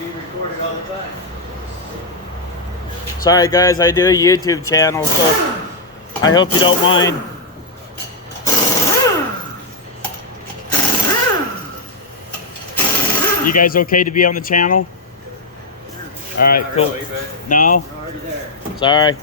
being recorded all the time. Sorry guys, I do a YouTube channel, so I hope you don't mind. You guys okay to be on the channel? All right, Not cool. really, but No? you're already there. Sorry.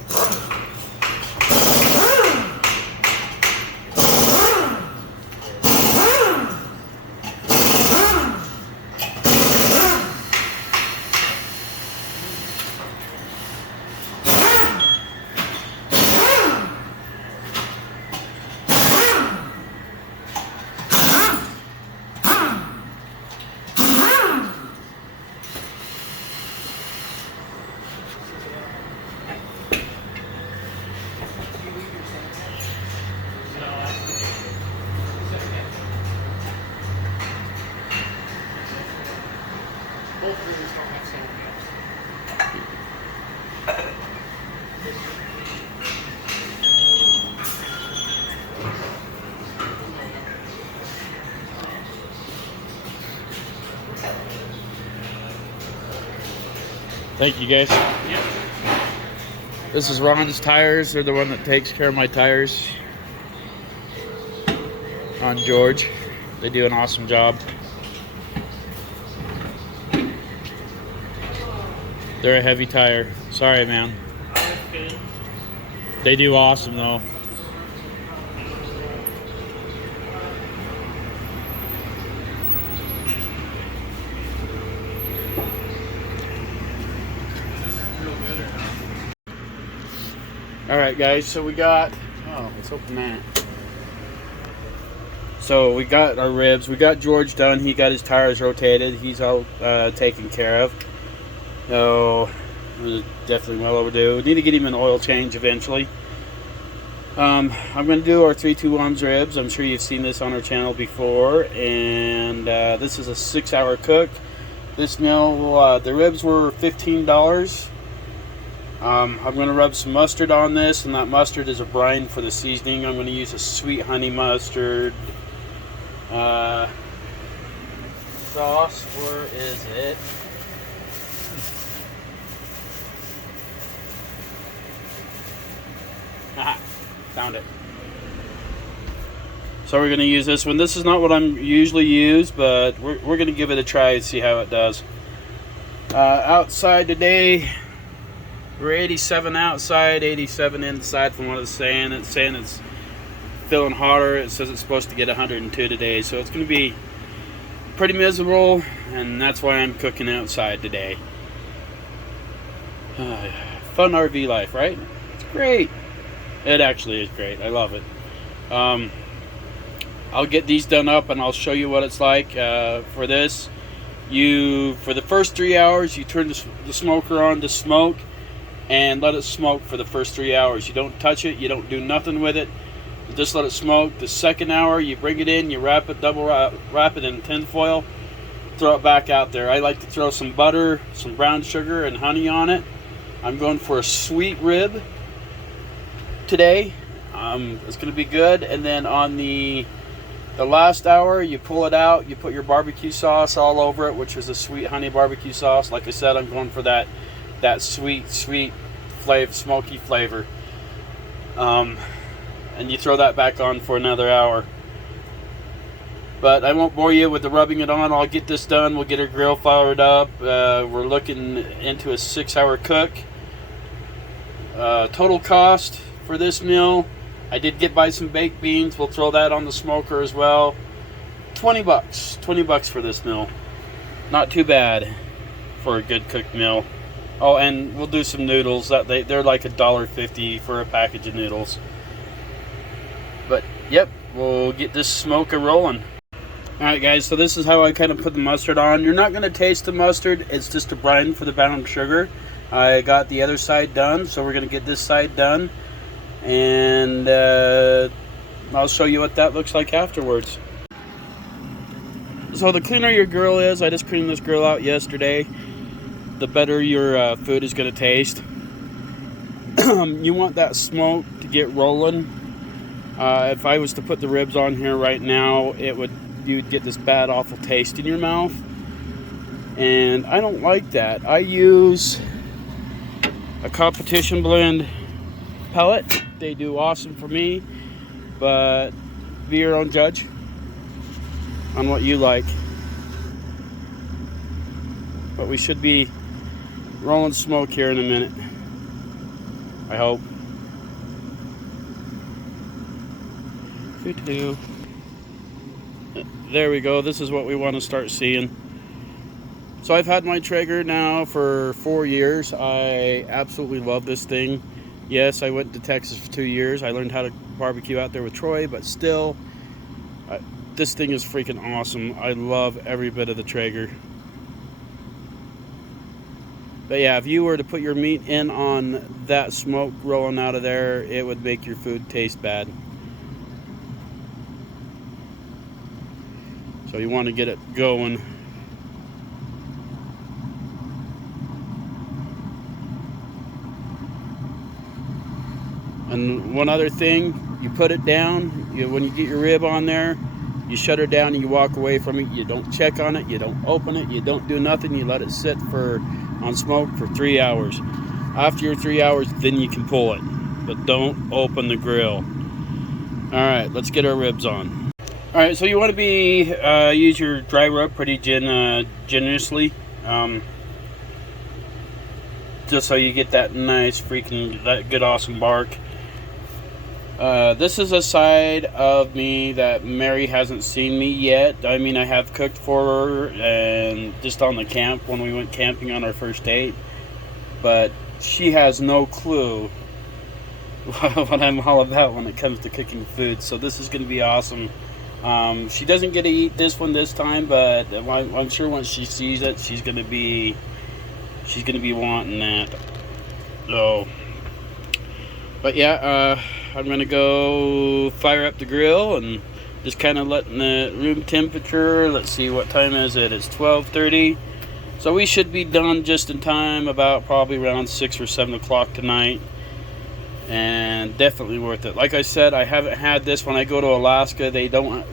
Thank you guys. Yep. This is Ron's tires. They're the one that takes care of my tires on George. They do an awesome job. They're a heavy tire. Sorry, man. They do awesome though. All right, guys. So we got. Oh, let's open that. So we got our ribs. We got George done. He got his tires rotated. He's all taken care of. So definitely well overdue. Need to get him an oil change eventually. I'm going to do our 3-2-1 ribs. I'm sure you've seen this on our channel before. And this is a 6-hour cook. This meal, the ribs were $15. I'm going to rub some mustard on this, and that mustard is a brine for the seasoning. I'm going to use a sweet honey mustard sauce. Where is it? Aha, found it. So we're going to use this one. This is not what I'm usually use, but we're going to give it a try and see how it does. Outside today, we're 87 outside, 87 inside from what it's saying. It's saying it's feeling hotter. It says it's supposed to get 102 today, so it's going to be pretty miserable, and that's why I'm cooking outside today. Fun RV life, right? It's great. It actually is great. I love it. I'll get these done up and I'll show you what it's like. For this, for the first 3 hours, you turn the smoker on to smoke and let it smoke for the first 3 hours. You don't touch it. You don't do nothing with it. You just let it smoke. The second hour, you bring it in, you wrap it, double wrap it in tin foil, throw it back out there. I like to throw some butter, some brown sugar, and honey on it. I'm going for a sweet rib today. It's going to be good. And then on the last hour, you pull it out, you put your barbecue sauce all over it, which is a sweet honey barbecue sauce. Like I said, I'm going for that sweet flavor, smoky flavor. And you throw that back on for another hour. But I won't bore you with the rubbing it on. I'll get this done. We'll get our grill fired up. We're looking into a 6-hour cook. Total cost for this meal, I did buy some baked beans. We'll throw that on the smoker as well. $20. $20 for this meal. Not too bad for a good cooked meal. Oh, and we'll do some noodles. They're like $1.50 for a package of noodles. But yep, we'll get this smoker rolling. Alright guys, so this is how I kind of put the mustard on. You're not going to taste the mustard. It's just a brine for the brown sugar. I got the other side done, so we're going to get this side done. And I'll show you what that looks like afterwards. So the cleaner your grill is, I just cleaned this grill out yesterday, the better your food is going to taste. You want that smoke to get rolling. If I was to put the ribs on here right now, you would get this bad, awful taste in your mouth. and I don't like that. I use a competition blend pellet. They do awesome for me, but be your own judge on what you like. But we should be rolling smoke here in a minute, I hope. There we go. This is what we want to start seeing. So I've had my Traeger now for 4 years. I absolutely love this thing. Yes, I went to Texas for 2 years. I learned how to barbecue out there with Troy, but still, this thing is freaking awesome. I love every bit of the Traeger. But yeah, if you were to put your meat in on that smoke rolling out of there, it would make your food taste bad. So you want to get it going. And one other thing, you put it down, when you get your rib on there, you shut her down and you walk away from it. You don't check on it, you don't open it, you don't do nothing. You let it sit on smoke for 3 hours. After your 3 hours, then you can pull it. But don't open the grill. Alright, let's get our ribs on. Alright, so you want to use your dry rub pretty generously. Just so you get that nice that good awesome bark. This is a side of me that Mary hasn't seen me yet. I mean, I have cooked for her and just on the camp when we went camping on our first date, but she has no clue what I'm all about when it comes to cooking food. So this is going to be awesome. She doesn't get to eat this one this time, but I'm sure once she sees it, she's going to be wanting that. So, but yeah, I'm going to go fire up the grill and just kind of letting the room temperature. Let's see, what time is it? It's 12:30. So we should be done just in time, about probably around 6 or 7 o'clock tonight. And definitely worth it. Like I said, I haven't had this when I go to Alaska. They don't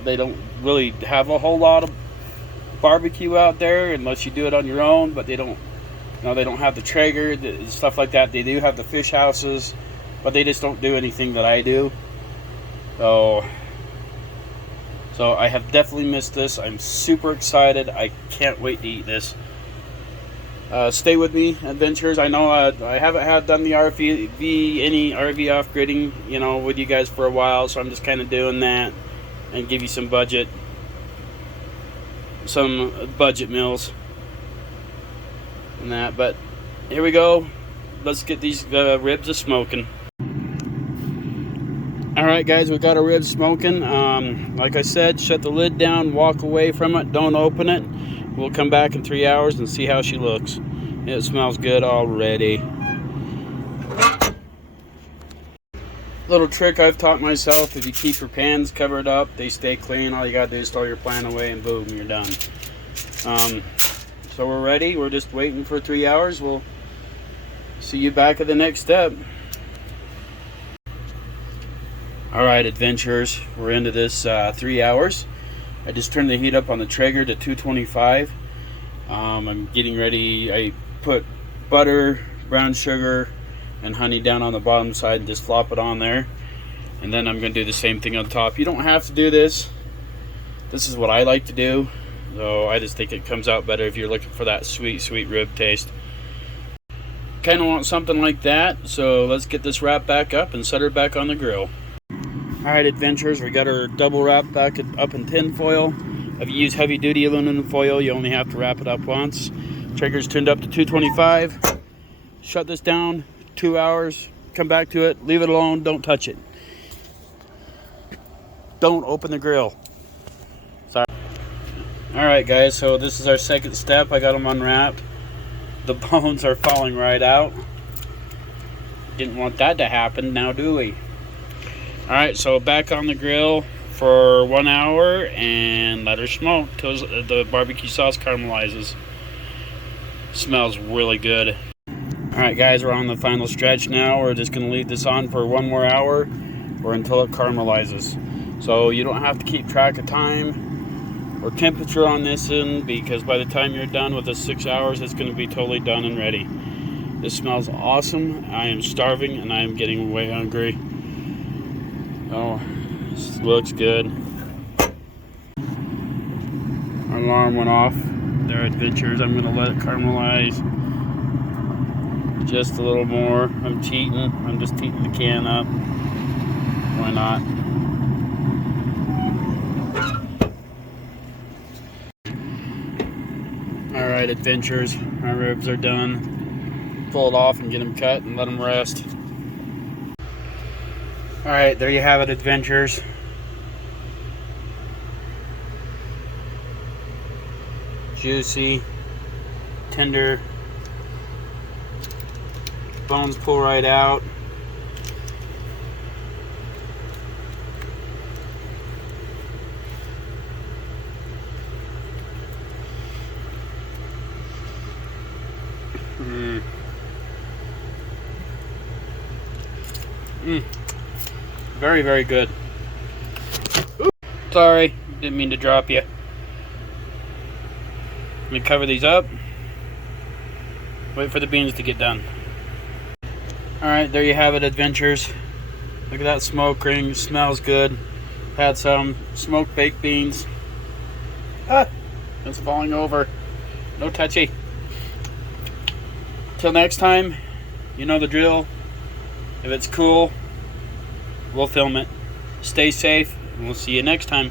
really have a whole lot of barbecue out there unless you do it on your own, but they don't have the Traeger, stuff like that. They do have the fish houses, but they just don't do anything that I do. So I have definitely missed this. I'm super excited. I can't wait to eat this. Stay with me, adventurers. I know I haven't done the any RV off-gridding, with you guys for a while, so I'm just kind of doing that and give you some budget meals and that. But here we go. Let's get these ribs a smoking. Alright guys, we got our ribs smoking. Like I said, shut the lid down, walk away from it, don't open it. We'll come back in 3 hours and see how she looks. It smells good already. Little trick I've taught myself: if you keep your pans covered up, they stay clean. All you gotta do is throw your pan away and boom, you're done. So we're ready. We're just waiting for 3 hours. We'll see you back at the next step. Alright adventurers, we're into this 3 hours. I just turned the heat up on the Traeger to 225. I'm getting ready. I put butter, brown sugar, and honey down on the bottom side and just flop it on there. And then I'm going to do the same thing on top. You don't have to do this. This is what I like to do. So I just think it comes out better if you're looking for that sweet, sweet rib taste. Kind of want something like that. So let's get this wrap back up and set her back on the grill. Alright adventurers, we got our double wrap back up in tin foil. If you use heavy duty aluminum foil, you only have to wrap it up once. Traeger's turned up to 225. Shut this down, 2 hours, come back to it, leave it alone, don't touch it. Don't open the grill. Sorry. Alright guys, so this is our second step. I got them unwrapped. The bones are falling right out. Didn't want that to happen, now do we? Alright, so back on the grill for 1 hour and let her smoke till the barbecue sauce caramelizes. Smells really good. Alright guys, we're on the final stretch now. We're just going to leave this on for 1 more hour or until it caramelizes. So you don't have to keep track of time. or temperature on this end, because by the time you're done with the 6 hours, it's going to be totally done and ready. This smells awesome. I am starving and I am getting way hungry. Oh, this looks good. Our alarm went off. Their adventures. I'm going to let it caramelize just a little more. I'm cheating. I'm just heating the can up. Why not? Alright, adventures. My ribs are done. Pull it off and get them cut and let them rest. Alright, there you have it, adventures. Juicy, tender, bones pull right out. Very, very good. Oops, sorry, didn't mean to drop you. Let me cover these up. Wait for the beans to get done. Alright, there you have it, adventures. Look at that smoke ring, it smells good. Had some smoked baked beans. Ah, it's falling over. No touchy. Till next time, you know the drill. If it's cool, we'll film it. Stay safe, and we'll see you next time.